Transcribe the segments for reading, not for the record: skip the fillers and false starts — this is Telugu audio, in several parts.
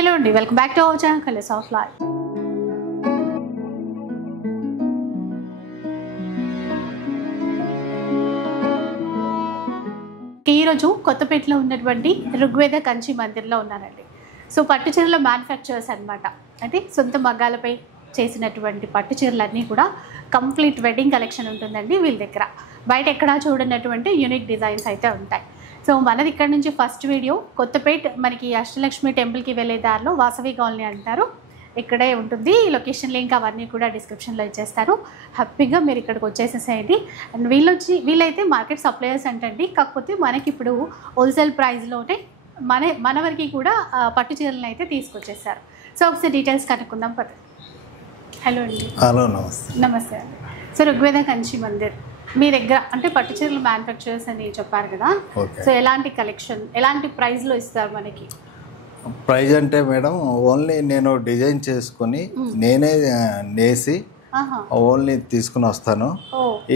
హలో అండి, welcome back to our channel colours of life. ఈరోజు కొత్తపేటలో ఉన్నటువంటి ఋగ్వేద కంచి మందిర్లో ఉన్నానండి. సో పట్టు చీరల మ్యానుఫ్యాక్చరర్స్ అనమాట. అంటే సొంత మగ్గాలపై చేసినటువంటి పట్టు చీరలన్నీ కూడా కంప్లీట్ వెడ్డింగ్ కలెక్షన్ ఉంటుందండి వీళ్ళ దగ్గర. బయట ఎక్కడా చూడనటువంటి యూనిక్ డిజైన్స్ అయితే ఉంటాయి. సో మనది ఇక్కడ నుంచి ఫస్ట్ వీడియో. కొత్తపేట మనకి అష్టలక్ష్మి టెంపుల్కి వెళ్ళే దారిలో వాసవి కాలనీ అంటారు, ఇక్కడే ఉంటుంది. లొకేషన్ లింక్ అవన్నీ కూడా డిస్క్రిప్షన్లో ఇచ్చేస్తారు. హ్యాపీగా మీరు ఇక్కడికి వచ్చేసేసేయండి. అండ్ వీళ్ళైతే మార్కెట్ సప్లయర్స్ అంటండి. కాకపోతే మనకి ఇప్పుడు హోల్సేల్ ప్రైస్లోనే మన వరకు కూడా పట్టు చీరలను అయితే తీసుకొచ్చేసారు. సో ఒకసారి డీటెయిల్స్ కనుక్కుందాం పద. హలో అండి. హలో, నమస్తే. నమస్తే అండి. సో ఋగ్వేద కంచి మందిర్ మీ దగ్గర అంటే పట్టు చీరలు మ్యానుఫ్యాక్చరర్స్ అని చెప్పారు కదా. సో ఎలాంటి కలెక్షన్, ఎలాంటి ప్రైస్లో ఇస్తారు మనకి? ప్రైజ్ అంటే మేడం ఓన్లీ నేను డిజైన్ చేసుకుని నేనే నేసి ఓన్లీ తీసుకుని వస్తాను.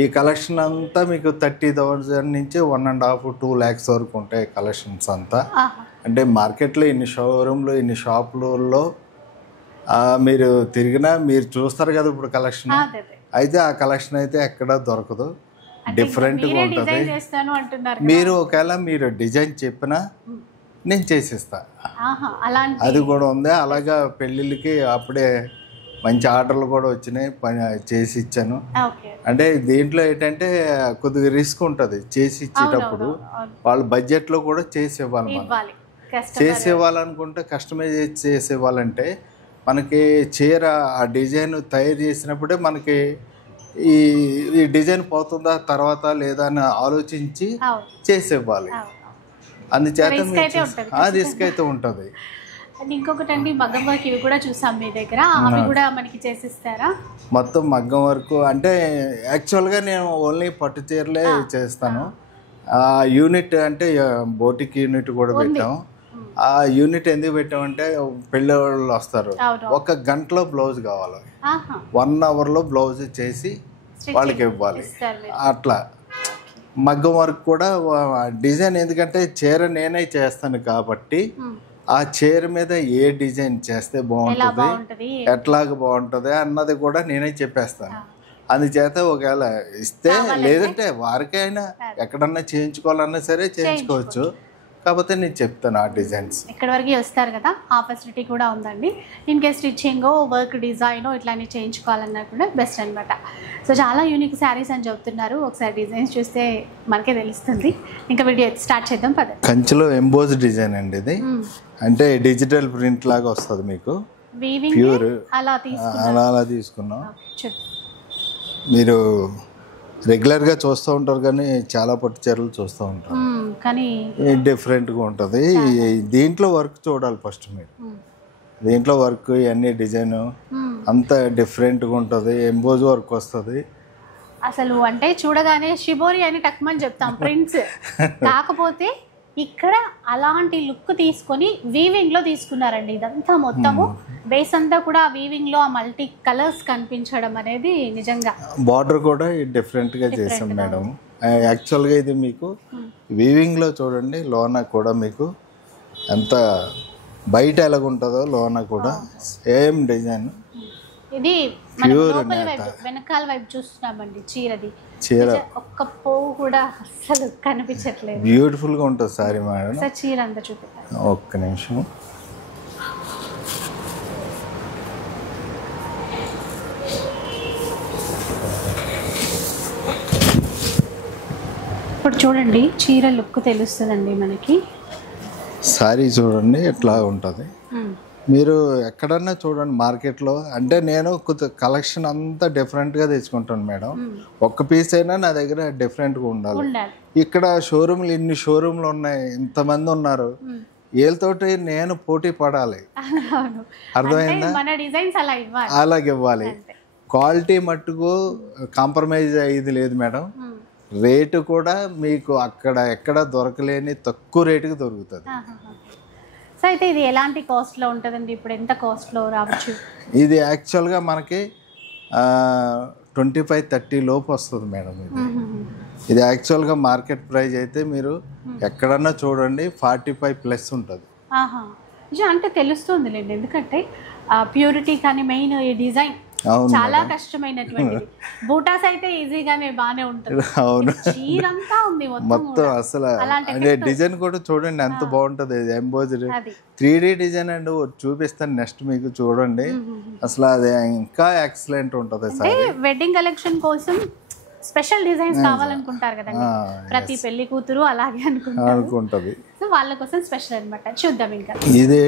ఈ కలెక్షన్ అంతా మీకు 30,000 నుంచి 1.5-2 lakhs వరకు ఉంటాయి కలెక్షన్స్ అంతా. అంటే మార్కెట్లో ఇన్ని షోరూమ్లు ఇన్ని షాపులలో మీరు తిరిగినా మీరు చూస్తారు కదా ఇప్పుడు కలెక్షన్. అయితే ఆ కలెక్షన్ అయితే ఎక్కడ దొరకదు, డిఫరెంట్గా ఉంటుంది. మీరు ఒకవేళ మీరు డిజైన్ చెప్పినా నేను చేసిస్తా, అది కూడా ఉంది. అలాగా పెళ్ళిళ్ళకి అప్పుడే మంచి ఆర్డర్లు కూడా వచ్చినాయి, పని చేసి ఇచ్చాను. అంటే దీంట్లో ఏంటంటే కొద్దిగా రిస్క్ ఉంటుంది చేసి ఇచ్చేటప్పుడు. వాళ్ళ బడ్జెట్లో కూడా చేసి ఇవ్వాలి. మనం చేసి ఇవ్వాలనుకుంటే కస్టమైజ్ చేసి ఇవ్వాలంటే మనకి చీర ఆ డిజైన్ తయారు చేసినప్పుడే మనకి ఈ డిజైన్ పోతుందా తర్వాత లేదా అని ఆలోచించి చేసి ఇవ్వాలి. అందుచేత రిస్క్ అయితే ఉంటుంది. ఇంకొకటి అండి, మగ్గం వర్క్ ఇవి కూడా చూసాం మీ దగ్గర, అవి కూడా మనకి చేసిస్తారా? మొత్తం మగ్గం వర్క్ అంటే యాక్చువల్గా నేను ఓన్లీ పట్టు చీరలే చేస్తాను. యూనిట్ అంటే బోటిక్ యూనిట్ కూడా పెట్టాం. ఆ యూనిట్ ఎందుకు పెట్టామంటే పెళ్ళి వాళ్ళు వస్తారు, 1 గంటలో బ్లౌజ్ కావాలి, 1 అవర్లో బ్లౌజ్ చేసి వాళ్ళకి ఇవ్వాలి. అట్లా మగ్గం వర్క్ కూడా డిజైన్, ఎందుకంటే చీర నేనే చేస్తాను కాబట్టి ఆ చీర మీద ఏ డిజైన్ చేస్తే బాగుంటుంది, ఎట్లాగా బాగుంటుంది అన్నది కూడా నేనే చెప్పేస్తాను. అందుచేత ఒకవేళ ఇస్తే, లేదంటే వారికైనా ఎక్కడన్నా చేయించుకోవాలన్నా సరే చేయించుకోవచ్చు. కాకపోతే నేను చెప్తాను ఆ డిజైన్స్. ఇక్కడ వరకు వస్తారు కదా, ఆ ఫెసిలిటీ కూడా ఉందండి. In case stitching work design ఇట్లాంటివి చేయించుకోవాలన్నా కూడా బెస్ట్ అనమాట. సో చాలా యూనిక్ శారీస్ అని చెప్తున్నారు. ఒకసారి డిజైన్స్ చూస్తే మనకే తెలుస్తుంది. ఇంకా వీడియో స్టార్ట్ చేద్దాం పద. కంచిలో ఎంబోజ్ డిజైన్ అండి ఇది. అంటే డిజిటల్ ప్రింట్ లాగా వస్తుంది మీకు, ప్యూర్. అలా తీసుకున్నాం. మీరు రెగ్యులర్గా చూస్తూ ఉంటారు కానీ చాలా పట్టు చీరలు చూస్తూ ఉంటారు, కానీ డిఫరెంట్గా ఉంటుంది. దీంట్లో వర్క్ చూడాలి ఫస్ట్ మీరు. దీంట్లో వర్క్ ఇవన్నీ డిజైన్ అంత డిఫరెంట్గా ఉంటుంది. ఎంబోజ్ వర్క్ వస్తుంది అసలు. అంటే చూడగానే షిబోరి అని టక్మని చెప్తాం ప్రింట్స్, కాకపోతే ఇక్కడ అలాంటి లుక్ తీసుకొని వీవింగ్ లో తీసుకున్నారండి. ఇదంతా మొత్తము బేస్ అంతా కూడా వీవింగ్ లో ఆ మల్టీ కలర్స్ కనిపించడం అనేది నిజంగా. బార్డర్ కూడా డిఫరెంట్ గా చేసాం మేడం. యాక్చువల్గా ఇది మీకు వీవింగ్ లో చూడండి, లోన కూడా మీకు ఎంత బయట ఎలాగుంటుందో లోన కూడా సేమ్ డిజైన్. ఇది వెనకాల వైపు చూస్తున్నామండి చీరది. చీర ఒక్క పువ్వు కూడా అసలు కనిపించట్లేదు. బ్యూటిఫుల్ గా ఉంటుంది సారీ మేడం. చీర అంతా చూపిస్తాను, ఒక్క నిమిషం. ఇప్పుడు చూడండి చీర లుక్ తెలుస్తుందండి మనకి. సారీ చూడండి ఎట్లా ఉంటుంది. మీరు ఎక్కడన్నా చూడండి మార్కెట్లో. అంటే నేను కొద్ది కలెక్షన్ అంతా డిఫరెంట్గా తెచ్చుకుంటాను మేడం. ఒక్క పీస్ అయినా నా దగ్గర డిఫరెంట్గా ఉండాలి. ఇక్కడ షోరూమ్లు ఇన్ని షోరూమ్లు ఉన్నాయి, ఇంతమంది ఉన్నారు, వీళ్ళతోటి నేను పోటీ పడాలి. అర్థమైందా? అలాగే ఇవ్వాలి. క్వాలిటీ మట్టుకు కాంప్రమైజ్ అయ్యేది లేదు మేడం. రేటు కూడా మీకు అక్కడ ఎక్కడ దొరకలేని తక్కువ రేటుకి దొరుకుతుంది. సో అయితే ఇది ఎలాంటి కాస్ట్లో ఉంటుందండి? ఇప్పుడు ఎంత కాస్ట్లో రావచ్చు? ఇది యాక్చువల్గా మనకి 25-30 లోపు వస్తుంది మేడం. ఇది యాక్చువల్గా మార్కెట్ ప్రైస్ అయితే మీరు ఎక్కడన్నా చూడండి 45+ ఉంటుంది. అంటే తెలుస్తుందిలేండి, ఎందుకంటే ప్యూరిటీ కానీ మెయిన్ ఈ డిజైన్ చాలా కష్టమైనటువంటిది. బూటాస్ అయితే ఈజీగానే బానే ఉంటుంది. అవును, చీరంతా ఉంది మొత్తం అసలు అంటే డిజైన్ కూడా చూడండి ఎంత బాగుంటది. ఎంబోజ్డ్ 3D డిజైన్ అండి, చూపిస్తాను నెక్స్ట్ మీకు చూడండి. అసలు అది ఇంకా ఎక్సలెంట్ ఉంటది. వెడ్డింగ్ కలెక్షన్ కోసం స్పెషల్ డిజైన్స్ కావాలనుకుంటారు కదండి, ప్రతి పెళ్లి కూతురు అలాగే అనుకుంటది. సో వాళ్ళ కోసం స్పెషల్ అన్నమాట. చూద్దాం ఇంకా. ఇది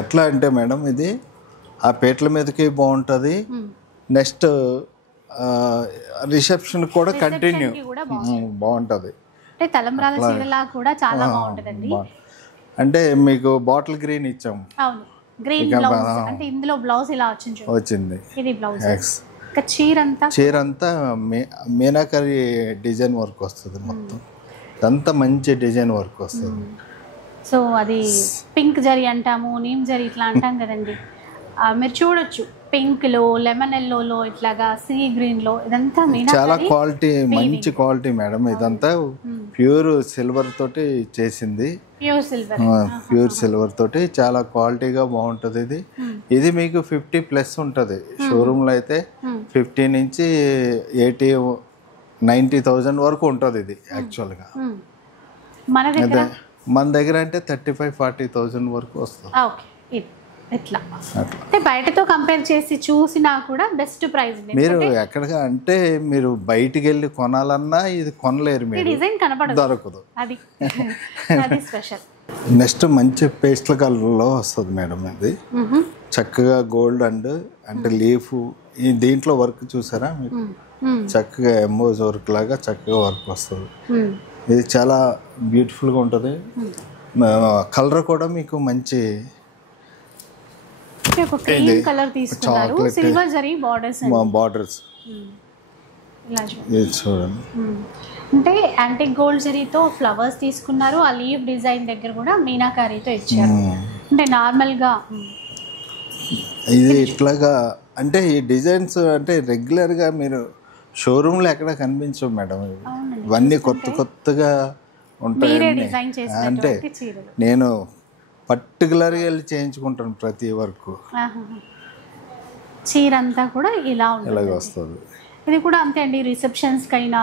ఎట్లా అంటే మేడం, ఇది ఆ పేట్ల మీదకి బాగుంటుంది. నెక్స్ట్ రిసెప్షన్ కూడా కంటిన్యూ బాగుంటుంది. అంటే తలంబ్రాల చీరలా కూడా చాలా బాగుంటుందండి. అంటే మీకు బాటిల్ గ్రీన్ ఇచ్చాము. అవును, గ్రీన్ బ్లౌజ్. అంటే ఇందులో బ్లౌజ్ ఇలా వచ్చింది. ఇది బ్లౌజ్. చీరంతా మీనాకరి డిజైన్ వర్క్ వస్తుంది. మొత్తం అంతా మంచి డిజైన్ వర్క్ వస్తుంది. సో అది పింక్ జరీ అంటాము, నీమ్ జరీ ఇట్లా అంటాం కదండి. మీరు చూడొచ్చు, పింక్ లో, లెమన్ ఎల్లోలో, ఇట్లాగా సీ గ్రీన్ లో, ఇదంతా చాలా క్వాలిటీ, మంచి క్వాలిటీ మేడం. ఇదంతా ప్యూర్ సిల్వర్ తోటి చేసింది. ప్యూర్ సిల్వర్ తోటి చాలా క్వాలిటీగా బాగుంటుంది. ఇది మీకు 50+ ఉంటుంది. షోరూమ్ లో అయితే 50 నుంచి 80-90,000 వరకు ఉంటుంది ఇది యాక్చువల్ గా. మన దగ్గర అంటే 35-40,000 వరకు వస్తుంది. ఎట్లా అంటే బయటతో కంపేర్ చేసి చూసినా కూడా బెస్ట్ ప్రైస్. మీరు ఎక్కడికి అంటే మీరు బయటికి వెళ్ళి కొనాలన్నా ఇది కొనలేరు, మీరు డిజైన్ కనపడదు, దొరకదు. అది స్పెషల్. నెక్స్ట్ మంచి పేస్టల్ కలర్లో వస్తుంది మేడం. ఇది చక్కగా గోల్డ్ అంటే లీఫ్ ఈ దీంట్లో వర్క్ చూసారా మీకు, చక్కగా ఎంబోజ్ వర్క్ లాగా చక్కగా వర్క్ వస్తుంది. ఇది చాలా బ్యూటిఫుల్గా ఉంటుంది. కలర్ కూడా మీకు మంచి బార్డర్స్ చూడండి. అంటే యాంటిక్ గోల్డ్ జరీతో ఫ్లవర్స్ తీసుకున్నారు. ఆ లీవ్ డిజైన్ దగ్గర కూడా మీనాకారీతో ఇచ్చారు. అంటే నార్మల్ గా ఇది ఇట్లాగా అంటే ఈ డిజైన్స్ అంటే రెగ్యులర్ గా మీరు షోరూమ్ లో ఎక్కడ కనిపించవు మేడం. ఇవన్నీ కొత్తగా ఉంటాయి. అంటే నేను పర్టికులర్గా వెళ్ళి చేయించుకుంటాను ప్రతి వర్క్. చీర అంతా కూడా ఇలా వస్తుంది. ఇది కూడా అంతే అండి, రిసెప్షన్స్ కైనా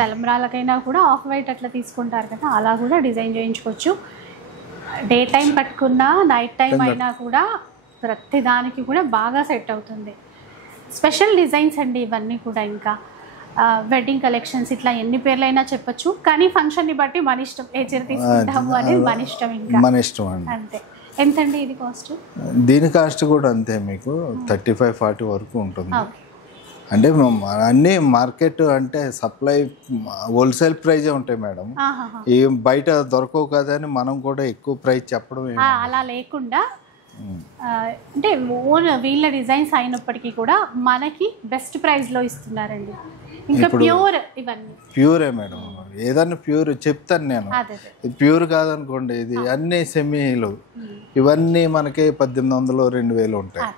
తలంబ్రాలకైనా కూడా ఆఫ్ వైట్ అట్లా తీసుకుంటారు కదా, అలా కూడా డిజైన్ చేయించుకోవచ్చు. డే టైం పట్టుకున్నా నైట్ టైం అయినా కూడా ప్రతి దానికి కూడా బాగా సెట్ అవుతుంది. స్పెషల్ డిజైన్స్ అండి ఇవన్నీ కూడా. ఇంకా వెడ్డింగ్ కలెక్షన్స్ ఇట్లా ఎన్ని పేర్లైనా చెప్పొచ్చు, కానీ ఫంక్షన్ ని బట్టి మన ఇష్టం ఏ చీర తీసుకుంటాము అనేది మన ఇష్టం. ఇంకా మన ఇష్టం అంతే. ఎంతండి ఇది కాస్ట్? దీని కాస్ట్ కూడా అంతే, మీకు 35-40 వరకు ఉంటుంది. అంటే అన్ని మార్కెట్ అంటే సప్లై హోల్సేల్ ప్రైజే ఉంటాయి మేడం. ఈ బయట దొరకవు కదా అని మనం కూడా ఎక్కువ ప్రైస్ చెప్పడం అలా లేకుండా, అంటే ఓన్ వీళ్ళ డిజైన్స్ అయినప్పటికీ కూడా మనకి బెస్ట్ ప్రైస్ లో ఇస్తున్నారండి. ఇంకా ప్యూర్, ఇవన్నీ ప్యూరే మేడం. ఏదన్నా ప్యూర్ చెప్తాను నేను. ఇది ప్యూర్ కాదనుకోండి, ఇది అన్ని సెమీలు ఇవన్నీ మనకి 1800-2000 ఉంటాయి.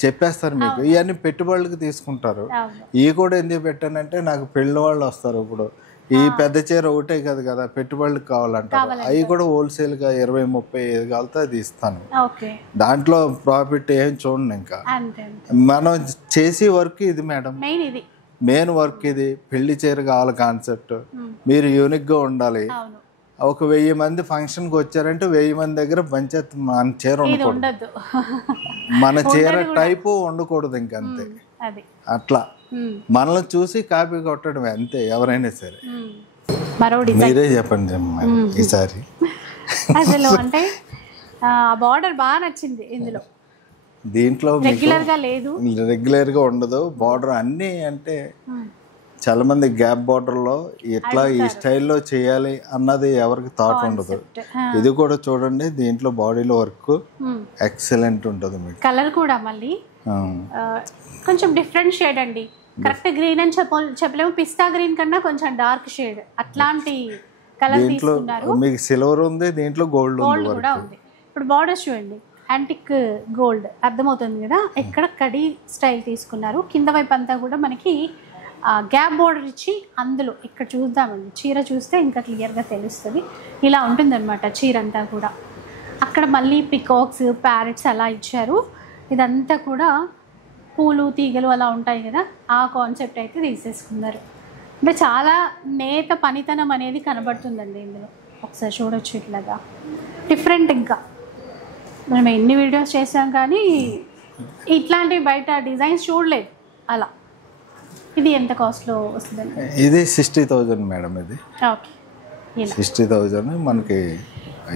చెప్పేస్తారు మీకు. ఇవన్నీ పెట్టుబడులకు తీసుకుంటారు. ఇవి కూడా ఎందుకు పెట్టానంటే నాకు పెళ్ళి వాళ్ళు వస్తారు. ఇప్పుడు ఈ పెద్ద చీర ఒకటే కదా పెట్టుబడులకు కావాలంటారు. అవి కూడా హోల్సేల్గా 20-30 కావాలితే అది ఇస్తాను. దాంట్లో ప్రాఫిట్ ఏం చూడండి. ఇంకా మనం చేసే వర్క్ ఇది మేడం, మెయిన్ వర్క్ ఇది. పెళ్లి చీర కావాలి కాన్సెప్ట్, మీరు యూనిక్గా ఉండాలి. ఒక 1000 మంది ఫంక్షన్కి వచ్చారంటే 1000 మంది దగ్గర పంచాయత్ మన చీర ఉండకూడదు, మన చీర టైపు ఉండకూడదు. ఇంకంతే. అట్లా మనల్ని చూసి కాపీ కొట్టడమే అంతే, ఎవరైనా సరే. మీరే చెప్పండి ఈసారి. అసలు అంటే బార్డర్ బాగా నచ్చింది ఇందులో. దీంట్లో రెగ్యులర్గా ఉండదు బార్డర్ అన్నీ. అంటే చాలా మంది గ్యాప్ బార్డర్లో ఇట్లా ఈ స్టైల్లో చేయాలి అన్నది ఎవరికి థాట్ ఉండదు. ఇది కూడా చూడండి, దీంట్లో బాడీలో వర్క్ ఎక్సలెంట్ ఉంటుంది. మీకు కలర్ కూడా మళ్ళీ కొంచెం డిఫరెంట్ షేడ్ అండి. కరెక్ట్ గ్రీన్ అని చెప్పలేము, పిస్తా గ్రీన్ కన్నా కొంచెం డార్క్ షేడ్ అట్లాంటి కలర్ తీసుకున్నారు. మీకు సిల్వర్ ఉంది, దీంట్లో గోల్డ్ కూడా ఉంది. ఇప్పుడు బార్డర్స్ చూడండి, యాంటిక్ గోల్డ్ అర్థమవుతుంది కదా. ఎక్కడ కడి స్టైల్ తీసుకున్నారు. కింద వైపు అంతా కూడా మనకి గ్యాప్ బోర్డర్ ఇచ్చి అందులో ఇక్కడ చూద్దామండి. చీర చూస్తే ఇంకా క్లియర్గా తెలుస్తుంది. ఇలా ఉంటుందన్నమాట చీర అంతా కూడా. అక్కడ మళ్ళీ పికాక్స్ ప్యారెట్స్ అలా ఇచ్చారు. ఇదంతా కూడా పూలు తీగలు అలా ఉంటాయి కదా, ఆ కాన్సెప్ట్ అయితే తీసేసుకున్నారు. అంటే చాలా నేత పనితనం అనేది కనబడుతుందండి ఇందులో. ఒకసారి చూడొచ్చు ఇట్లాగా డిఫరెంట్. ఇంకా మనం ఎన్ని వీడియోస్ చేసాం కానీ ఇట్లాంటి బయట డిజైన్స్ చూడలేదు అలా. ఇది ఎంత కాస్ట్లో వస్తుందండి? ఇది 60,000 మేడం. ఇది ఓకే, 60,000 మనకి.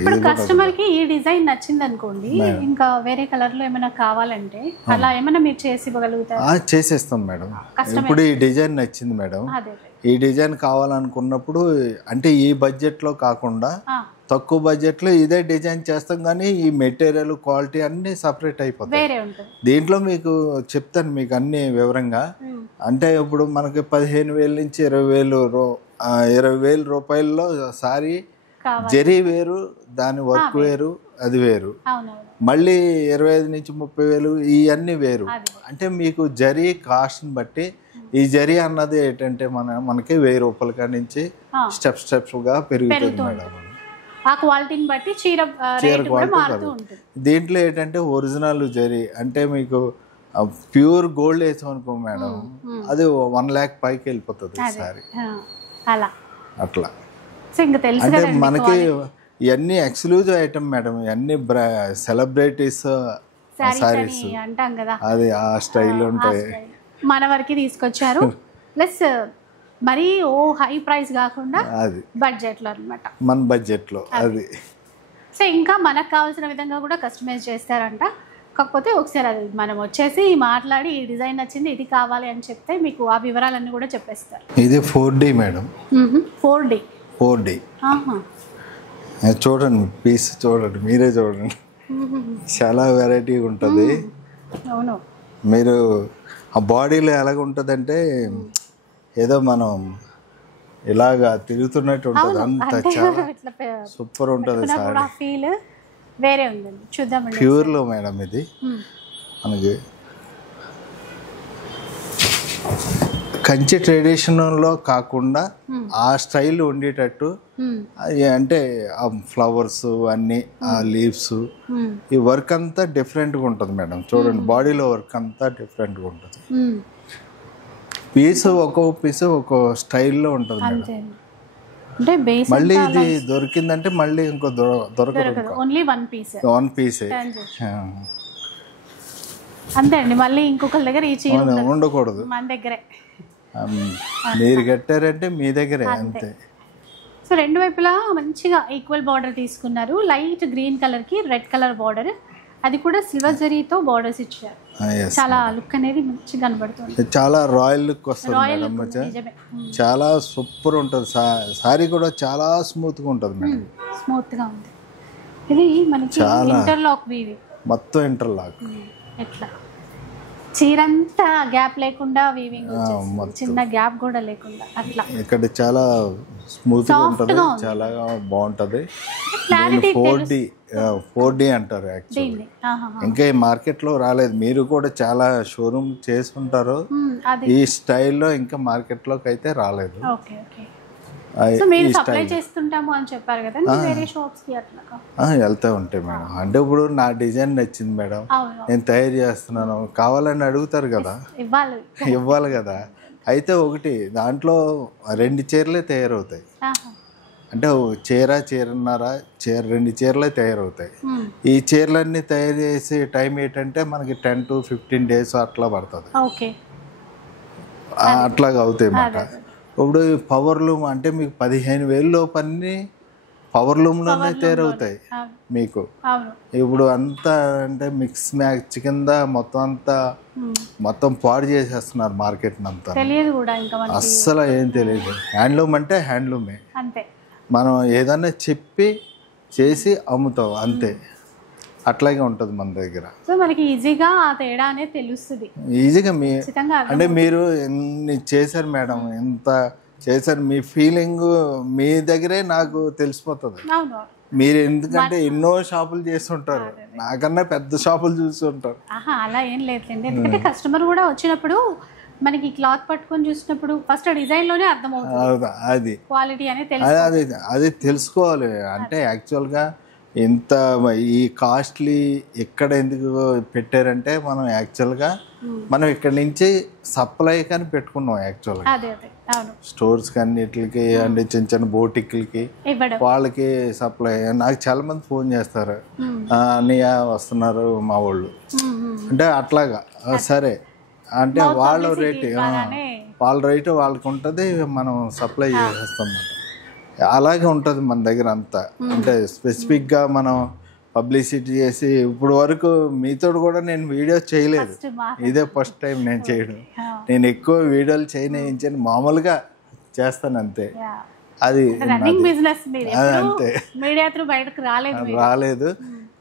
ఇప్పుడు కస్టమర్కి ఈ డిజైన్ నచ్చింది అనుకోండి, ఇంకా వేరే కలర్లో ఏమైనా కావాలంటే అలా ఏమైనా మీరు చేసి ఇవ్వగలుగుతారా? చేసేస్తాం మేడం. ఇప్పుడు ఈ డిజైన్ నచ్చింది మేడం, ఈ డిజైన్ కావాలనుకున్నప్పుడు అంటే ఈ బడ్జెట్లో కాకుండా తక్కువ బడ్జెట్లో ఇదే డిజైన్ చేస్తాం, కానీ ఈ మెటీరియల్ క్వాలిటీ అన్నీ సపరేట్ అయిపోతాయి. దీంట్లో మీకు చెప్తాను మీకు అన్ని వివరంగా. అంటే ఇప్పుడు మనకి 15,000 నుంచి 20,000 రూపాయల్లో సారీ జరీ వేరు, దాని వర్క్ వేరు, అది వేరు. మళ్ళీ 25 నుంచి 30,000 ఇవన్నీ వేరు. అంటే మీకు జరీ కాస్ట్ని బట్టి ఈ జరీ అన్నది ఏంటంటే మనకి 1,000 రూపాయల కాడి నుంచి స్టెప్స్గా పెరుగుతుంది మేడం. ఆ క్వాలిటీని బట్టి చీర క్వాలిటీ. దీంట్లో ఏంటంటే ఒరిజినల్ జరీ అంటే మీకు ప్యూర్ గోల్డ్ వేసాం అనుకో మేడం, అది 1 lakh పైకి వెళ్ళిపోతుంది సారీ. అట్లా అంటే మనకి ఇవన్నీ ఎక్స్క్లూజివ్ ఐటమ్ మేడం. ఇవన్నీ సెలబ్రిటీస్ సారీస్ అంటాం కదా, అది ఆ స్టైల్ ఉంటాయి. మన వరకు తీసుకొచ్చారు. ప్లస్ మరీ ఓ హై ప్రైస్ కాకుండా అది బడ్జెట్లో అనమాట, మన బడ్జెట్లో అది. సో ఇంకా మనకు కావాల్సిన విధంగా కూడా కస్టమైజ్ చేస్తారంట. కాకపోతే ఒకసారి అది మనం వచ్చేసి మాట్లాడి ఈ డిజైన్ నచ్చింది ఇది కావాలి అని చెప్తే మీకు ఆ వివరాలన్నీ కూడా చెప్పేస్తారు. ఇది 4D మేడం. 4D చూడండి, పీస్ చూడండి, మీరే చూడండి, చాలా వెరైటీ ఉంటుంది. అవును, మీరు ఆ బాడీలో ఎలాగ ఉంటుందంటే ఏదో మనం ఇలాగా తిరుగుతున్నట్టు ఉంటుంది. అంత చాలా సూపర్ ఉంటుంది సారీ. ఫీల్ వేరే ఉందండి, చూద్దామండి. ప్యూర్లో మేడం ఇది మనకి కంచి ట్రెడిషనల్లో కాకుండా ఆ స్టైల్ ఉండేటట్టు, అంటే ఆ ఫ్లవర్స్ అన్నీ, ఆ లీవ్స్, ఈ వర్క్ అంతా డిఫరెంట్గా ఉంటుంది మేడం. చూడండి బాడీలో వర్క్ అంతా డిఫరెంట్గా ఉంటుంది. పీస్ ఒక్కొక్క పీస్ ఒక్కో స్టైల్లో ఉంటుంది మేడం. మళ్ళీ ఇది దొరికిందంటే మళ్ళీ ఇంకో దొరకదు, ఓన్లీ వన్ పీస్ అంతే అండి. మళ్ళీ ఇంకొకరి దగ్గర ఈ చీర ఉండకూడదు, మన దగ్గరే. మీరు కట్టారంటే మీ దగ్గరే అంతే. సో రెండు వైపులా మంచిగా ఈక్వల్ బార్డర్ తీసుకున్నారు. లైట్ గ్రీన్ కలర్ కి రెడ్ కలర్ బార్డర్, అది కూడా సిల్వర్ జరీతో బార్డర్స్ ఇచ్చారు. చాలా లుక్ అనేది మంచిగా కనబడుతుంది. చాలా రాయల్ లుక్ వస్తుంది, చాలా సూపర్ ఉంటుంది. సారీ కూడా చాలా స్మూత్ గా ఉంటుంది మేడం, స్మూత్ గా ఉంది. ఇది మనకి ఇంటర్లాక్ వీవింగ్, మొత్తం ఇంటర్లాక్. ఎట్లా చీరంతా గ్యాప్ లేకుండా వీవింగ్, చిన్న గ్యాప్ కూడా లేకుండా అట్లా. ఇక్కడ చాలా స్మూత్ గా ఉంటుంది, చాలా బాగుంటది. 4D అంటారు యాక్చువల్లీ. ఇంకా ఈ మార్కెట్ లో రాలేదు, మీరు కూడా చాలా షోరూమ్ చేసి ఉంటారు ఈ స్టైల్లో, ఇంకా మార్కెట్ లోకి అయితే రాలేదు. వెళ్తా ఉంటాయి మేడం. అంటే ఇప్పుడు నా డిజైన్ నచ్చింది మేడం, నేను తయారు చేస్తున్నాను, కావాలని అడుగుతారు కదా, ఇవ్వాలి కదా. అయితే ఒకటి దాంట్లో 2 చీరలే తయారవుతాయి. అంటే చీరన్నర 2 చీరలే తయారవుతాయి. ఈ చీరలన్నీ తయారు చేసే టైం ఏంటంటే మనకి 10 to 15 days అట్లా పడుతుంది. అట్లాగా అవుతాయి అన్నమాట. ఇప్పుడు పవర్ లూమ్ అంటే మీకు 15,000 లోపన్ని పవర్ లూమ్లోనే తయారవుతాయి మీకు. ఇప్పుడు అంతా అంటే మిక్స్ మ్యాచ్ కింద మొత్తం పాడు చేసేస్తున్నారు మార్కెట్ అంతా, అస్సలు ఏం తెలియదు. హ్యాండ్లూమ్ అంటే హ్యాండ్లూమే, మనం ఏదన్నా చెప్పి చేసి అమ్ముతాం అంతే. అట్లాగే ఉంటుంది మన దగ్గర. సో మనకి ఈజీగా ఆ తేడా అనేది తెలుస్తుంది. ఈజీగా అంటే మీరు ఎన్ని చేశారు మేడం, ఎంత చేశారు, మీ ఫీలింగ్ మీ దగ్గరే నాకు తెలిసిపోతుంది. మీరు ఎందుకంటే ఎన్నో షాపులు చేస్తుంటారు, నాకన్నా పెద్ద షాపులు చూస్తుంటారు. అలా ఏం లేదండి, ఎందుకంటే కస్టమర్ కూడా వచ్చినప్పుడు మనకి క్లాత్ పట్టుకొని చూసినప్పుడు ఫస్ట్ డిజైన్ లోనే అర్థమవుతుంది, అది క్వాలిటీ అనేది అది తెలుసుకోవాలి. అంటే యాక్చువల్గా ఇంత ఈ కాస్ట్లీ ఎక్కడ ఎందుకు పెట్టారంటే మనం యాక్చువల్గా మనం ఇక్కడ నుంచి సప్లై కానీ పెట్టుకున్నాం యాక్చువల్గా స్టోర్స్ కానీ వీటికి అంటే చిన్న చిన్న బోటిక్లకి వాళ్ళకి సప్లై. నాకు చాలా మంది ఫోన్ చేస్తారు, అన్నయ్య వస్తున్నారు మా వాళ్ళు అంటే అట్లాగా. సరే అంటే వాళ్ళ రేటు వాళ్ళకి ఉంటుంది, మనం సప్లై చేసేస్తాం అన్నమాట. అలాగే ఉంటుంది మన దగ్గర అంతా. అంటే స్పెసిఫిక్గా మనం పబ్లిసిటీ చేసి ఇప్పుడు వరకు మీతో కూడా నేను వీడియో చేయలేదు, ఇదే ఫస్ట్ టైం నేను చేయడం. నేను ఎక్కువ వీడియోలు చేయనించాను, మామూలుగా చేస్తాను అంతే. అది అంతే రాలేదు.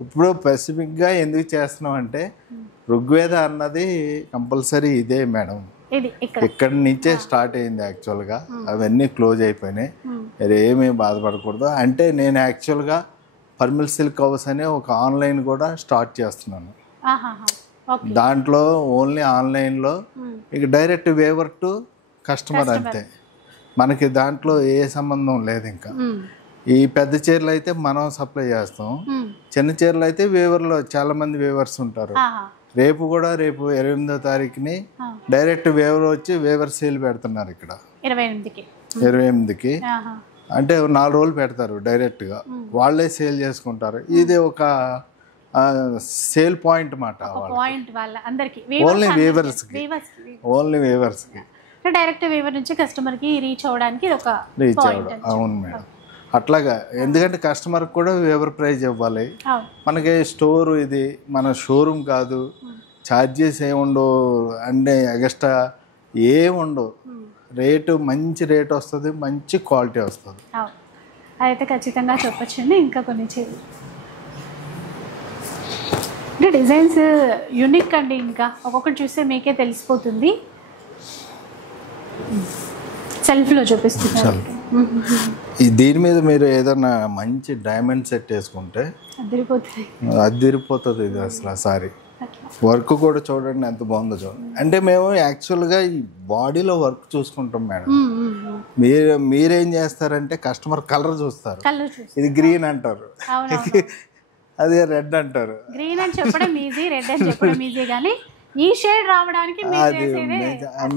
ఇప్పుడు స్పెసిఫిక్గా ఎందుకు చేస్తున్నాం అంటే ఋగ్వేద అన్నది కంపల్సరీ ఇదే మేడం, ఇక్కడి నుంచే స్టార్ట్ అయింది యాక్చువల్గా. అవన్నీ క్లోజ్ అయిపోయినాయి, ఏమీ బాధపడకూడదు. అంటే నేను యాక్చువల్గా పర్మిల్ సిల్క్ హౌస్ అనే ఒక ఆన్లైన్ కూడా స్టార్ట్ చేస్తున్నాను. దాంట్లో ఓన్లీ ఆన్లైన్లో ఇక డైరెక్ట్ వేవర్ టు కస్టమర్ అంతే, మనకి దాంట్లో ఏ సంబంధం లేదు. ఇంకా ఈ పెద్ద చీరలు అయితే మనం సప్లై చేస్తాం, చిన్న చీరలు అయితే వేవర్లో చాలా మంది వేవర్స్ ఉంటారు. రేపు 28వ తారీఖుని డైరెక్ట్ వేవర్ వచ్చి వేవర్ సేల్ పెడుతున్నారు ఇక్కడ 28కి. అంటే 4 రోజులు పెడతారు డైరెక్ట్గా, వాళ్ళే సేల్ చేసుకుంటారు. ఇది ఒక సేల్ పాయింట్ మాట, ఓన్లీ వేవర్స్కి డైరెక్ట్ వేవర్ నుంచి కస్టమర్కి రీచ్ అవ్వడానికి రీచ్ అవ్వడం. అవును మేడం, అట్లాగా. ఎందుకంటే కస్టమర్కి కూడా వేవర్ ప్రైజ్ ఇవ్వాలి. మనకి స్టోర్ ఇది మన షోరూమ్ కాదు, ఛార్జెస్ ఏముండవు, అంటే ఎక్స్ట్రా ఏముండవు. రేటు మంచి రేట్ వస్తుంది, మంచి క్వాలిటీ వస్తుంది. అయితే ఖచ్చితంగా చెప్పొచ్చండి. ఇంకా కొన్ని అంటే డిజైన్స్ యూనిక్ అండి, ఇంకా ఒక్కొక్కటి చూస్తే మీకే తెలిసిపోతుంది. సెల్ఫ్లో చూపిస్తున్నారు. దీని మీద మీరు ఏదైనా మంచి డైమండ్ సెట్ వేసుకుంటే అదిరిపోతుంది. ఇది అసలు సారీ వర్క్ కూడా చూడండి ఎంత బాగుందో చూడండి. అంటే మేము యాక్చువల్గా ఈ బాడీలో వర్క్ చూసుకుంటాం మేడం. మీరేం చేస్తారంటే కస్టమర్ కలర్ చూస్తారు, ఇది గ్రీన్ అంటారు, అదే రెడ్ అంటారు. గ్రీన్ అని చెప్పడం ఈజీ, రెడ్ అని చెప్పడం ఈజీ, కానీ ఈ షేడ్ రావడానికి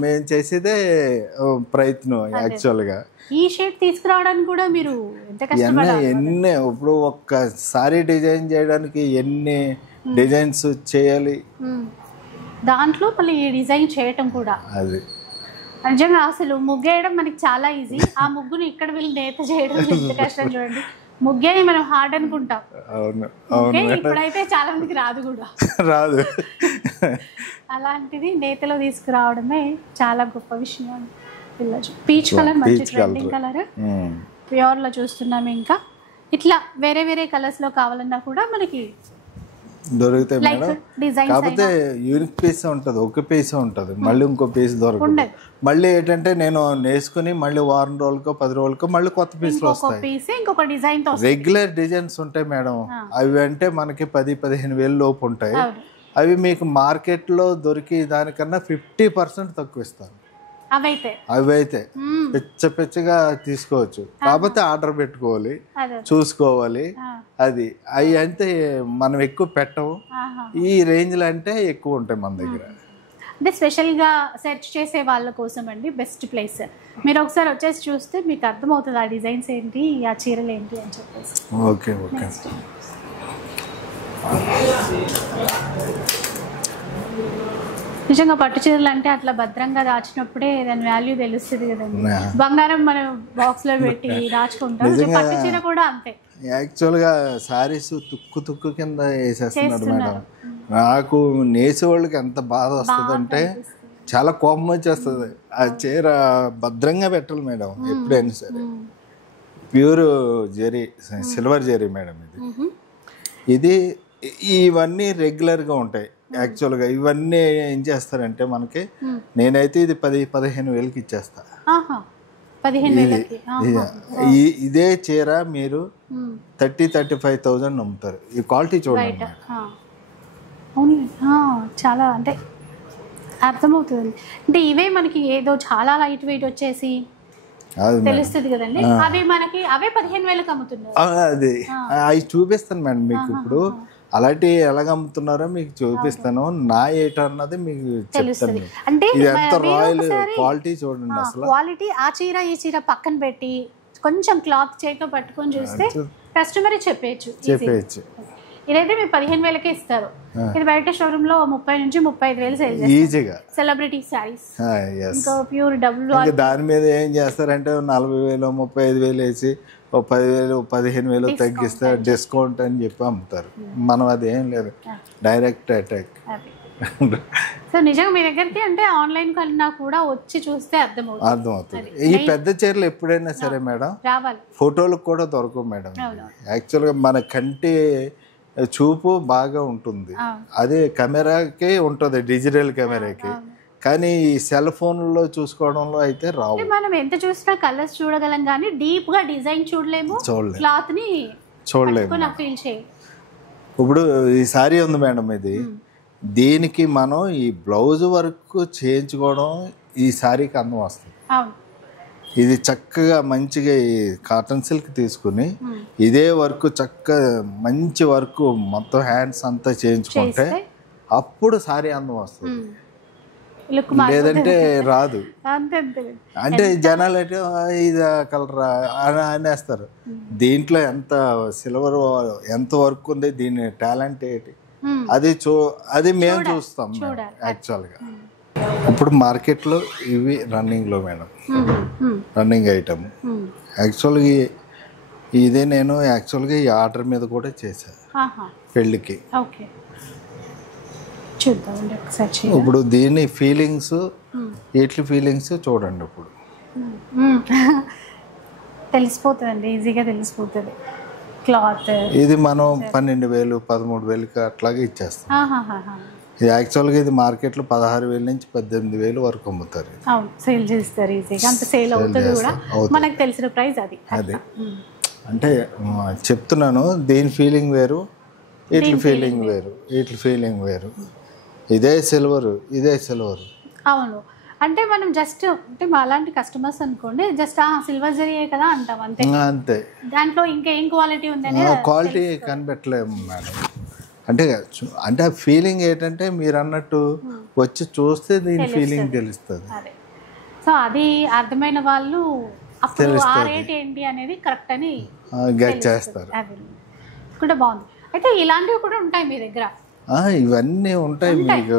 మేము చేసేదే ప్రయత్నం యాక్చువల్గా. ఈ షేడ్ తీసుకురావడానికి కూడా మీరు ఎన్ని ఇప్పుడు ఒక్కసారి డిజైన్ చేయడానికి ఎన్ని డిజైన్స్ చేయాలి, దాంట్లో మళ్ళీ ఈ డిజైన్ చేయటం కూడా. అది నిజంగా అసలు ముగ్గేయడం మనకి చాలా ఈజీ, ఆ ముగ్గుని ఇక్కడ వీళ్ళు నేత చేయడం ఎంత కష్టం చూడండి. ముగ్గేని మనం హార్డ్ అనుకుంటాం, ఇప్పుడైతే చాలా మందికి రాదు కూడా, రాదు. అలాంటిది నేతలో తీసుకురావడమే చాలా గొప్ప విషయం. పీచ్ కలర్ మంచి ట్రెండింగ్ కలర్, ప్యూర్లో చూస్తున్నాము. ఇంకా ఇట్లా వేరే వేరే కలర్స్లో కావాలన్నా కూడా మనకి దొరుకుతాయి మేడం. కాకపోతే యూనిక్ పీస్ ఉంటుంది, ఒక పీస్ ఉంటుంది, మళ్ళీ ఇంకో పీస్ దొరకదు. మళ్ళీ ఏంటంటే నేను నేసుకుని మళ్ళీ వారం రోజులకో 10 రోజులకో మళ్ళీ కొత్త పీస్లు వస్తాయి. రెగ్యులర్ డిజైన్స్ ఉంటాయి మేడం, అవి అంటే మనకి 10-15 వేలు లోపు ఉంటాయి. అవి మీకు మార్కెట్లో దొరికి దానికన్నా 50% తక్కువ ఇస్తారు. అవైతే పిచ్చగా తీసుకోవచ్చు, కాకపోతే ఆర్డర్ పెట్టుకోవాలి, చూసుకోవాలి. అది అవి అంటే మనం ఎక్కువ పెట్టము, ఈ రేంజ్లో అంటే ఎక్కువ ఉంటాయి మన దగ్గర. అంటే స్పెషల్గా సెర్చ్ చేసే వాళ్ళ కోసం అండి బెస్ట్ ప్లేస్. మీరు ఒకసారి వచ్చేసి చూస్తే మీకు అర్థమవుతుంది ఆ డిజైన్స్ ఏంటి, ఆ చీరలు ఏంటి అని చెప్పేసి. Okay okay. నిజంగా పట్టు చీరలు అంటే అట్లా భద్రంగా దాచినప్పుడే దాని వాల్యూ తెలుస్తుంది కదండి. బంగారం మనం బాక్స్ లో పెట్టి దాచుకుంటాం, పట్టు చీర కూడా అంతే. యాక్చువల్గా శారీస్ తుక్కు కింద వేసేస్తున్నాడు మేడం. నాకు నేసే వాళ్ళకి ఎంత బాధ వస్తుంది అంటే చాలా కోపం వచ్చేస్తుంది. ఆ చీర భద్రంగా పెట్టాలి మేడం ఎప్పుడైనా సరే. Pure zari, silver zari madam ఇది. ఇవన్నీ రెగ్యులర్గా ఉంటాయి యాక్చువల్గా. ఇవన్నీ ఏం చేస్తారంటే మనకి, నేనైతే ఇది 10-15 వేలకి ఇచ్చేస్తా. ఇదే చీర మీరు 30-35,000 అమ్ముతారు. ఈ క్వాలిటీ చూడండి. చాలా అంటే అర్థమవుతుంది. అంటే ఇవే మనకి ఏదో చాలా లైట్ వెయిట్ వచ్చేసి అది మేడం. తెలుస్తుంది కదండి. అవి మనకి అవే 15,000కి అమ్ముతున్నారు. అది అవి చూపిస్తాను మేడం మీకు. ఇప్పుడు అలాంటివి ఎలాగ అమ్ముతున్నారో మీకు చూపిస్తాను. నా ఏట అన్నది మీకు చెప్తాను. తెలుస్తుంది అంటే ఇది ఎంత మీరు రాయల్ ఒకసారి క్వాలిటీ చూడండి అసలు. క్వాలిటీ ఆ చీర ఈ చీర పక్కన పెట్టి కొంచెం క్లాత్ చేతితో పట్టుకొని చూస్తే కస్టమర్ చెప్పేయచ్చు. ఇదైతే మీరు 15,000కే ఇస్తారు. ఇది బయట షోరూమ్ లో 30 నుంచి 35,000 సేల్ చేస్తారు ఈజీగా. సెలబ్రిటీ సారీస్ ఇంకా ప్యూర్ డబుల్. దాని మీద ఏం చేస్తారంటే 40,000 35,000 వేసి 10,000 15,000 తగ్గిస్తే డిస్కౌంట్ అని చెప్పి అమ్ముతారు. మనం అది ఏం లేదు, డైరెక్ట్ అటాక్. సో నిజంగా మీ దగ్గరికి అంటే ఆన్లైన్ కన్నా కూడా వచ్చి చూస్తే అర్థమవుతుంది. ఈ పెద్ద చీరలు ఎప్పుడైనా సరే మేడం రావాలి, ఫోటోలకు కూడా దొరకవు మేడం. యాక్చువల్గా మన కంటి చూపు బాగా ఉంటుంది, అదే కెమెరాకి ఉంటుంది, డిజిటల్ కెమెరాకి. కానీ ఈ సెల్ ఫోన్లో చూసుకోవడంలో అయితే రావు. మనం ఎంత చూసినా కలర్స్ చూడగలం కానీ డీప్ గా డిజైన్ చూడలేము, క్లాత్ ని చూడలేము. ఇప్పుడు ఈ సారీ ఉంది మేడం, ఇది దీనికి మనం ఈ బ్లౌజ్ వర్క్ చేయించుకోవడం ఈ సారీకి అందం వస్తుంది. ఇది చక్కగా మంచిగా ఈ కాటన్ సిల్క్ తీసుకుని ఇదే వర్క్ చక్కగా మంచి వర్క్ మొత్తం హ్యాండ్స్ అంతా చేయించుకుంటే అప్పుడు సారీ అందం వస్తుంది, లేదంటే రాదు. అంటే జనాలు అంటే ఇది కలరా అని అనేస్తారు. దీంట్లో ఎంత సిల్వర్ ఎంత వర్క్ ఉంది, దీని టాలెంట్ ఏంటి, అది మేము చూస్తాం యాక్చువల్గా. ఇప్పుడు మార్కెట్లో ఇవి రన్నింగ్లో మేడం, రన్నింగ్ ఐటమ్. యాక్చువల్గా ఇదే నేను యాక్చువల్గా ఈ ఆర్డర్ మీద కూడా చేశాను పెళ్ళికి. ఇప్పుడు దీని ఫీలింగ్స్ ఎట్ల ఫీలింగ్స్ చూడండి. ఇప్పుడు తెలిసిపోతుందండి, ఈజీగా తెలిసిపోతుంది క్లాత్. ఇది మనం 12,000 13,000కి అట్లాగే ఇచ్చేస్తాం. ఇది యాక్చువల్గా ఇది మార్కెట్లో 16,000 నుంచి 18,000 వరకు అమ్ముతారు. సేల్ చేస్తారు ఈజీగా, అంత సేల్ అవుతుంది కూడా. మనకు తెలిసిన ప్రైస్ అది. అంటే చెప్తున్నాను, దీని ఫీలింగ్ వేరు, ఇట్ల ఫీలింగ్ వేరు, ఇట్ల ఫీలింగ్ వేరు. ఇదే సిల్వర్, ఇదే సిల్వర్. అవును, అంటే మనం జస్ట్ అంటే మా అలాంటి కస్టమర్స్ అనుకోండి, జస్ట్ సిల్వర్ జరిగే కదా అంటాం అంతే. అంతే, దాంట్లో ఇంకా ఏం క్వాలిటీ ఉందనే క్వాలిటీ కనిపెట్టలేము మేడం. అంటే అంటే ఆ ఫీలింగ్ ఏంటంటే మీరు అన్నట్టు వచ్చి చూస్తే దీని ఫీలింగ్ తెలుస్తుంది. సో అది అర్థమైన వాళ్ళు అప్పుడు ఆ రేట్ ఏంటి అనేది కరెక్ట్ అని గెట్ చేస్తారు. అది కూడా బాగుంది. అయితే ఇలాంటివి కూడా ఉంటాయి మీ దగ్గర? ఇవన్నీ ఉంటాయి. మీకు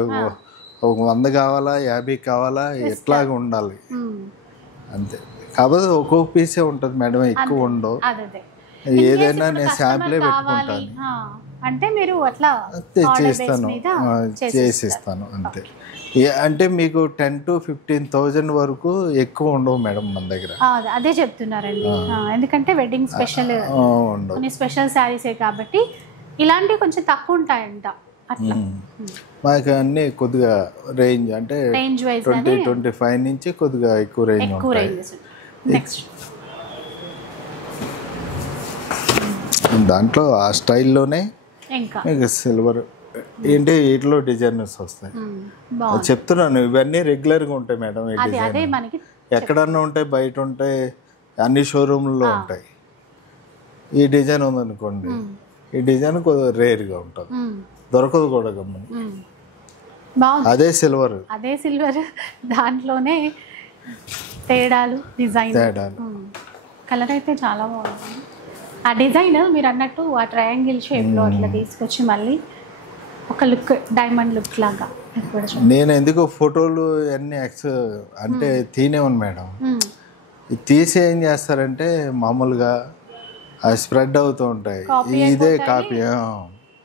100 కావాలా 50 కావాలా ఎట్లాగా ఉండాలి అంతే. కాకపోతే ఒక్కొక్క పీసే ఉంటుంది మేడం, ఎక్కువ ఉండవు. ఏదైనా నేను శాంపులే పెట్టుకుంటాను, అంటే మీరు అట్లా చేసిస్తాను అంతే. అంటే మీకు 10,000 to 15,000 వరకు ఎక్కువ ఉండవు మేడం మన దగ్గర. అదే చెప్తున్నారండి, ఎందుకంటే వెడ్డింగ్ స్పెషల్ కొన్ని స్పెషల్ శారీసే కాబట్టి ఇలాంటివి కొంచెం తక్కువ ఉంటాయంట. మాకు అన్ని కొద్దిగా రేంజ్ అంటే 20-25 నుంచి కొద్దిగా ఎక్కువ రేంజ్ ఉంటాయి. దాంట్లో ఆ స్టైల్లోనే మీకు సిల్వర్ ఏంటి వీటిలో డిజైనర్స్ వస్తాయి. చెప్తున్నాను, ఇవన్నీ రెగ్యులర్గా ఉంటాయి మేడం. ఈ డిజైన్ ఎక్కడన్నా ఉంటాయి, బయట ఉంటాయి, అన్ని షోరూమ్లలో ఉంటాయి. ఈ డిజైన్ ఉందనుకోండి, ఈ డిజైన్ కొద్దిగా రేర్గా ఉంటుంది, దొరకదు కూడా గమ్మని. అదే సిల్వర్ దాంట్లోనే తేడాలు, కలర్ అయితే చాలా బాగుంది. ఆ డిజైన్ మీరు అన్నట్టు ఆ ట్రయాంగిల్ షేప్లో అట్లా తీసుకొచ్చి మళ్ళీ ఒక లుక్, డైమండ్ లుక్ లాగా. నేను ఎందుకు ఫోటోలు అన్నీ అంటే తీనేవను మేడం. తీసి ఏం చేస్తారంటే మామూలుగా స్ప్రెడ్ అవుతూ ఉంటాయి, ఇదే కాపీ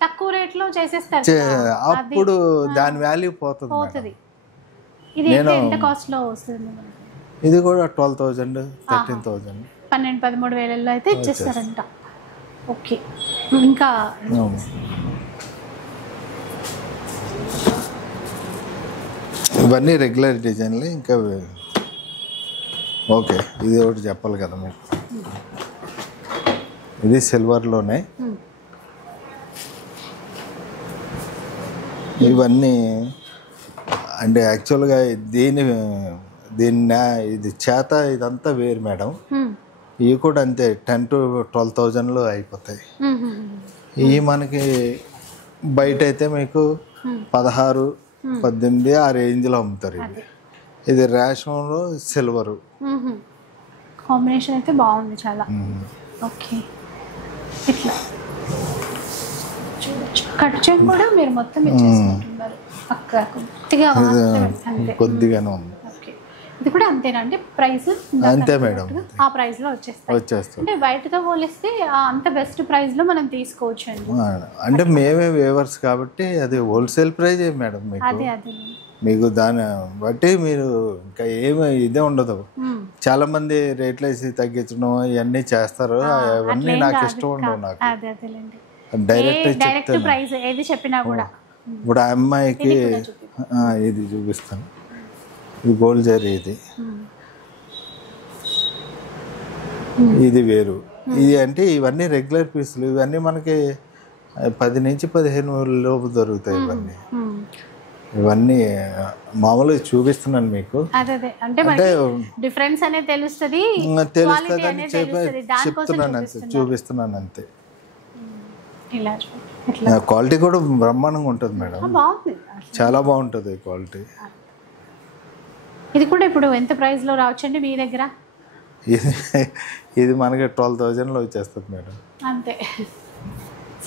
తక్కువ రేట్లో చేసేస్తారు, అప్పుడు దాని వాల్యూ పోతుంది. ఇది కూడా 12,000 13,000 12-13,000 అయితే ఇచ్చేస్తారంట. ఓకే, ఇంకా ఇవన్నీ రెగ్యులర్ డిజైన్లు. ఇంకా ఓకే, ఇది ఒకటి చెప్పాలి కదా మీకు. ఇది సిల్వర్లోనే. ఇవన్నీ అంటే యాక్చువల్గా దీని ఇది చేత ఇదంతా వేరు మేడం. ఇవి కూడా అంతే 10,000 to 12,000 అయిపోతాయి. ఇవి మనకి బయట అయితే మీకు 16, 18 ఆ రేంజ్లో అమ్ముతారు. ఇది రేషన్లో సిల్వరు కాంబినేషన్ అయితే బాగుంది చాలా. ఓకే, ఇట్లా చూడొచ్చు. కట్ చేయడం కూడా మీరు మొత్తం ఇచ్చేసుకుంటున్నారు. కొద్దిగానే ఉంది. ఇది కూడా అంతేనా అండి ప్రైస్? అంతే మేడం, ఆ ప్రైస్ లో వచ్చేస్తాయి. అంటే బయటతో పోలిస్తే అంత బెస్ట్ ప్రైస్ లో మనం తీసుకోవచ్చు అండి. అంటే మేమే వేవర్స్ కాబట్టి అది హోల్సేల్ ప్రైజ్ మేడం. మీకు దాన్ని బట్టి మీరు ఇంకా ఏమి ఇదే ఉండదు. చాలా మంది రేట్లు వేసి తగ్గించడం ఇవన్నీ చేస్తారు. అవన్నీ నాకు ఇష్టం ఉండవు. నాకు డైరెక్ట్ ప్రైస్ ఏది చెప్పినా కూడా. ఇప్పుడు ఆ అమ్మాయికి ఇది చూపిస్తాను. ఇది గోల్డ్ జరీ, ఇది వేరు. ఇది అంటే ఇవన్నీ రెగ్యులర్ పీసులు. ఇవన్నీ మనకి 10 నుంచి 15 లోపు దొరుకుతాయి. ఇవన్నీ మామూలుగా చూపిస్తున్నాను మీకు. అంటే డిఫరెన్స్ అనేది తెలుస్తుంది చెప్తున్నాను అంతే, చూపిస్తున్నాను అంతే. క్వాలిటీ కూడా బ్రహ్మాండంగా ఉంటుంది మేడం, చాలా బాగుంటుంది క్వాలిటీ. ఇది కూడా ఇప్పుడు ఎంత ప్రైస్ లో రావచ్చండి మీ దగ్గర? ఇది మనకి 12,000 వచ్చేస్తుంది మేడం. అంతే,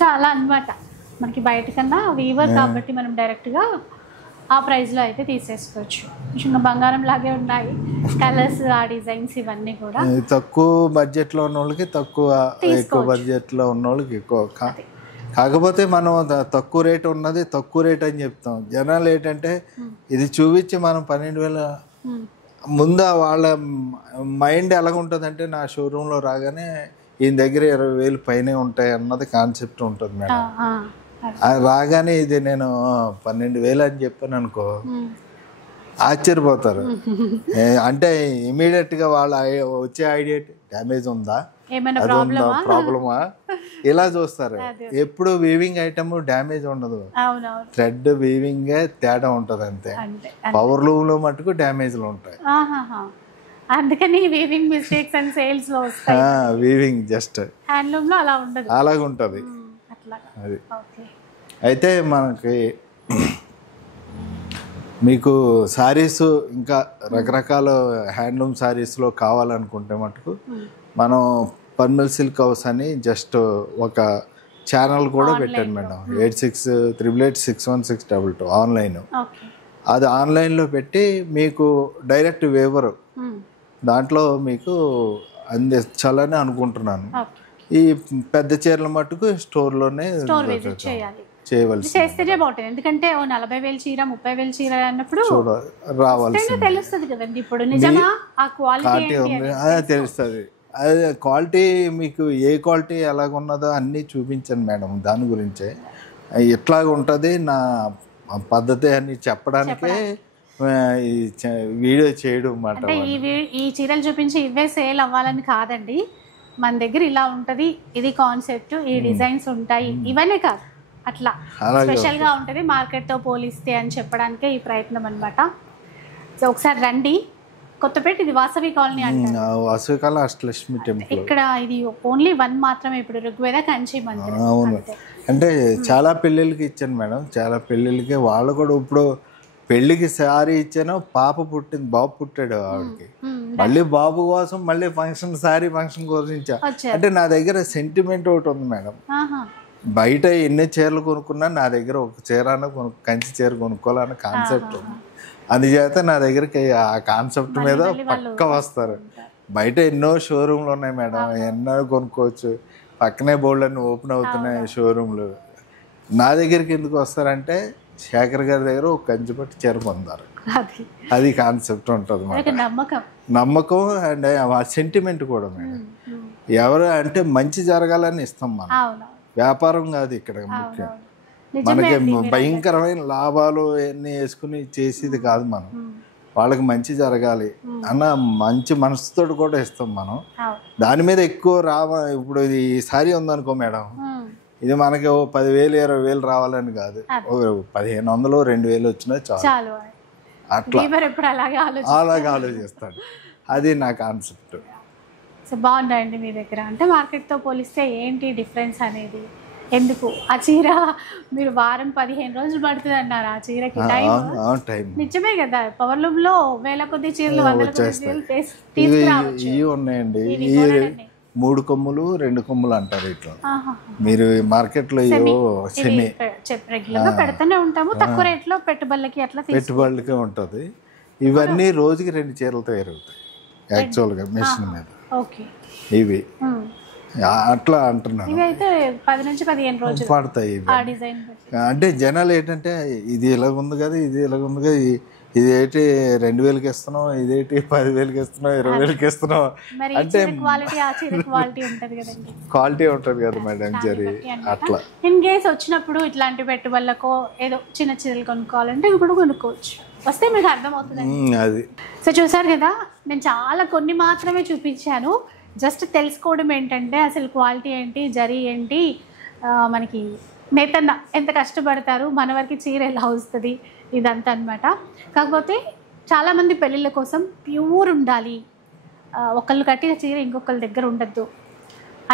చాలా అన్నమాట. మనకి బయట కన్నా వీవర్ కాబట్టి మనం డైరెక్ట్గా ఆ ప్రైస్లో అయితే తీసేసుకోవచ్చు. చిన్న బంగారం లాగే ఉన్నాయి కలర్స్, ఆ డిజైన్స్ ఇవన్నీ కూడా. తక్కువ బడ్జెట్లో ఉన్న వాళ్ళకి తక్కువ, ఎక్కువ బడ్జెట్లో ఉన్న వాళ్ళకి ఎక్కువ. కాకపోతే మనం తక్కువ రేట్ ఉన్నది తక్కువ రేట్ అని చెప్తాం. జనాలు ఏంటంటే ఇది చూపించి మనం 12,000 ముందు వాళ్ళ మైండ్ ఎలాగుంటుందంటే నా షోరూంలో రాగానే ఈయన దగ్గర 20,000 పైనే ఉంటాయి అన్నది కాన్సెప్ట్ ఉంటుంది మేడం. రాగానే ఇది నేను 12,000 అని చెప్పాను అనుకో, ఆశ్చర్యపోతారు. అంటే ఇమీడియట్గా వాళ్ళ వచ్చే ఐడియా డ్యామేజ్ ఉందా, అది ఉందా, ప్రాబ్లమా, ఇలా చూస్తారు. ఎప్పుడు వీవింగ్ ఐటమ్ డ్యామేజ్ ఉండదు, థ్రెడ్ వీవింగ్ తేడా ఉంటది అంతే. పవర్ లూమ్ లో మటుకు డ్యామేజ్లు ఉంటాయి. అందుకని వీవింగ్ మిస్టేక్స్ అండ్ సేల్స్ లో వస్తాయి. వీవింగ్ జస్ట్ హ్యాండ్లూమ్ లో అలా ఉండదు, అలాగే ఉంటది. అది అయితే మనకి మీకు శారీస్ ఇంకా రకరకాల హ్యాండ్లూమ్ శారీస్లో కావాలనుకుంటే మటుకు మనం పర్మల్ సిల్క్ హౌస్ అని జస్ట్ ఒక ఛానల్ కూడా పెట్టాను మేడం. 8688611622 ఆన్లైన్. అది ఆన్లైన్లో పెట్టి మీకు డైరెక్ట్ వేవరు దాంట్లో మీకు అందించాలని అనుకుంటున్నాను. ఈ పెద్ద చీరల మటుకు స్టోర్లోనే చేస్తేనే బాగుంటుంది. ఎందుకంటే 40,000 చీర 30,000 చీర అన్నప్పుడు రావాల్సి తెలుస్తుంది కదండి. ఇప్పుడు నిజమా ఆ క్వాలిటీ తెలుస్తుంది. అదే క్వాలిటీ మీకు ఏ క్వాలిటీ ఎలాగున్నదో అన్నీ చూపించాను మేడం. దాని గురించే ఎట్లాగ ఉంటుంది నా పద్ధతి అని చెప్పడానికే వీడియో చేయడం అన్నమాట. ఈ చీరలు చూపించి ఇవే సేల్ అవ్వాలని కాదండి. మన దగ్గర ఇలా ఉంటుంది, ఇది కాన్సెప్ట్, ఈ డిజైన్స్ ఉంటాయి, ఇవన్నీ కాదు, అట్లా స్పెషల్ గా ఉంటుంది మార్కెట్ తో పోలిస్తే అని చెప్పడానికే ఈ ప్రయత్నం అన్నమాట. సో ఒకసారి రండి. కొత్తపేట, ఇది వాసవి కాలనీ అంటారు. Vasavi colony Ashtalakshmi temple. ఇక్కడ ఇది ఓన్లీ 1 మాత్రమే ఇప్పుడు ఋగ్వేద కంచి మందిరం. అవును, అంటే చాలా పెళ్ళిళ్ళకి ఇచ్చాను మేడం. చాలా పెళ్ళిళ్ళకి వాళ్ళు కూడా ఇప్పుడు పెళ్ళికి శారీ ఇచ్చాను. పాప పుట్టింది, బాబు పుట్టాడు ఆవిడకి. మళ్ళీ బాబు కోసం మళ్ళీ ఫంక్షన్, శారీ ఫంక్షన్ కోసం ఇచ్చా. అంటే నా దగ్గర సెంటిమెంట్ ఒకటి ఉంది మేడం. బయట ఎన్ని చీరలు కొనుక్కున్నా నా దగ్గర ఒక చీర కంచి చీర కొనుక్కోవాలన్న కాన్సెప్ట్ ఉంది. అందుచేత నా దగ్గరికి ఆ కాన్సెప్ట్ మీద పక్క వస్తారు. బయట ఎన్నో షోరూమ్లు ఉన్నాయి మేడం, ఎన్నో కొనుక్కోవచ్చు. పక్కనే బోల్డ్ అన్ని ఓపెన్ అవుతున్నాయి షోరూమ్లు. నా దగ్గరికి ఎందుకు వస్తారంటే శేఖర్ గారి దగ్గర ఒక కంచిపట్టు చీర పొందారు, అది కాన్సెప్ట్ ఉంటుంది. నమ్మకం అండ్ సెంటిమెంట్ కూడా మేడం. ఎవరు అంటే మంచి జరగాలని ఇస్తాం మనం, వ్యాపారం కాదు ఇక్కడ ముఖ్యం. మనకి భయంకరమైన లాభాలు అన్నీ వేసుకుని చేసేది కాదు మనం. వాళ్ళకి మంచి జరగాలి అన్న మంచి మనసుతో కూడా ఇస్తాం మనం. దాని మీద ఎక్కువ ఇప్పుడు ఇది సారీ ఉందనుకో మేడం, ఇది మనకి 10,000 20,000 రావాలని కాదు, 1,500 2,000 వచ్చినా చాలు. అట్లా వీవర్ ఎప్పుడు అలాగే అలాగే ఆలోచిస్తాడు. అది నా కాన్సెప్ట్. సో బాగుందండి మీ దగ్గర. అంటే మార్కెట్తో పోలిస్తే ఏంటి డిఫరెన్స్ అనేది, ఎందుకు ఆ చీర మీరు వారం 15 రోజులు పడుతుంది అన్నారు ఆ చీరకి టైం. నిజమే కదా, పవర్ లూమ్ లో వేల కొద్ది చీరలు, వందల కొద్ది చీరలు తీసుకురావచ్చు. ఇవి ఉన్నాయండి, ఈ 3 కొమ్ములు 2 కొమ్ములు అంటారు ఇట్లా. మీరు మార్కెట్ లో రెగ్యులర్ గా పెడుతూనే ఉంటాము, తక్కువ రేట్ లో పెట్టుబడులకి అట్లా పెట్టుబడులకే ఉంటది. ఇవన్నీ రోజుకి 2 చీరలతో ఎరుగుతాయి యాక్చువల్ గా మెషిన్ మీద. ఇవి అట్లా అంటున్నాను. ఇవైతే 10 నుంచి 15 రోజులు పడతాయి. అంటే జనాలు ఏంటంటే ఇది ఇలాగుంది కదా, ఇది ఇలాగుంది కదా, ఇది ఏంటి 2000కి ఇస్తున్నావు, ఇదేంటి 10,000కి ఇస్తున్నావు, 20,000కి ఇస్తున్నావు అంటే క్వాలిటీ ఉంటుంది కదా మేడం. జరి అట్లా ఇన్ కేస్ వచ్చినప్పుడు ఇట్లాంటి పెట్టుబడులకో ఏదో చిన్న చీరలు కొనుక్కోవాలంటే ఇవి కూడా కొనుక్కోవచ్చు, వస్తే మీకు అర్థమవుతుంది అది. సో చూసారు కదా, నేను చాలా కొన్ని మాత్రమే చూపించాను. జస్ట్ తెలుసుకోవడం ఏంటంటే అసలు క్వాలిటీ ఏంటి, జరీ ఏంటి, మనకి నేతన్న ఎంత కష్టపడతారు, మన వరకు చీర ఎలా వస్తుంది, ఇదంతా అనమాట. కాకపోతే చాలామంది పెళ్ళిళ్ళ కోసం ప్యూర్ ఉండాలి, ఒకళ్ళు కట్టిన చీర ఇంకొకళ్ళ దగ్గర ఉండద్దు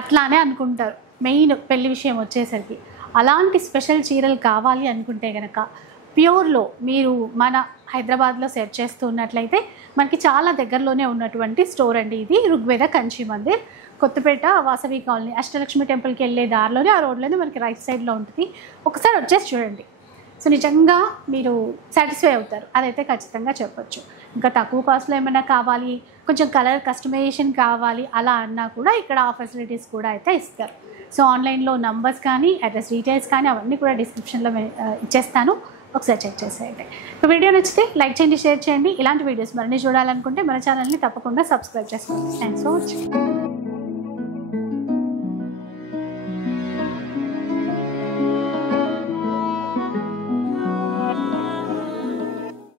అట్లానే అనుకుంటారు. మెయిన్ పెళ్లి విషయం వచ్చేసరికి అలాంటి స్పెషల్ చీరలు కావాలి అనుకుంటే కనుక ప్యూర్లో మీరు మన హైదరాబాద్లో సెర్చ్ చేస్తున్నట్లయితే మనకి చాలా దగ్గరలోనే ఉన్నటువంటి స్టోర్ అండి ఇది. ఋగ్వేద కంచి మందిర్, కొత్తపేట వాసవి కాలనీ, అష్టలక్ష్మి టెంపుల్కి వెళ్ళే దారిలోనే ఆ రోడ్లోనే మనకి రైట్ సైడ్లో ఉంటుంది. ఒకసారి వచ్చేసి చూడండి. సో నిజంగా మీరు సాటిస్ఫై అవుతారు, అదైతే ఖచ్చితంగా చెప్పొచ్చు. ఇంకా తక్కువ కాస్ట్లో ఏమైనా కావాలి, కొంచెం కలర్ కస్టమైజేషన్ కావాలి అలా అన్నా కూడా ఇక్కడ ఆ ఫెసిలిటీస్ కూడా అయితే ఇస్తారు. సో ఆన్లైన్లో నంబర్స్ కానీ అడ్రస్ డీటెయిల్స్ కానీ అవన్నీ కూడా డిస్క్రిప్షన్లో ఇచ్చేస్తాను, ఒకసారి చెక్ చేసేయండి. వీడియో నచ్చితే లైక్ చేయండి, షేర్ చేయండి. ఇలాంటి వీడియోస్ మరిన్ని చూడాలనుకుంటే మన ఛానల్ని తప్పకుండా సబ్స్క్రైబ్ చేసుకోండి. Thanks for watching.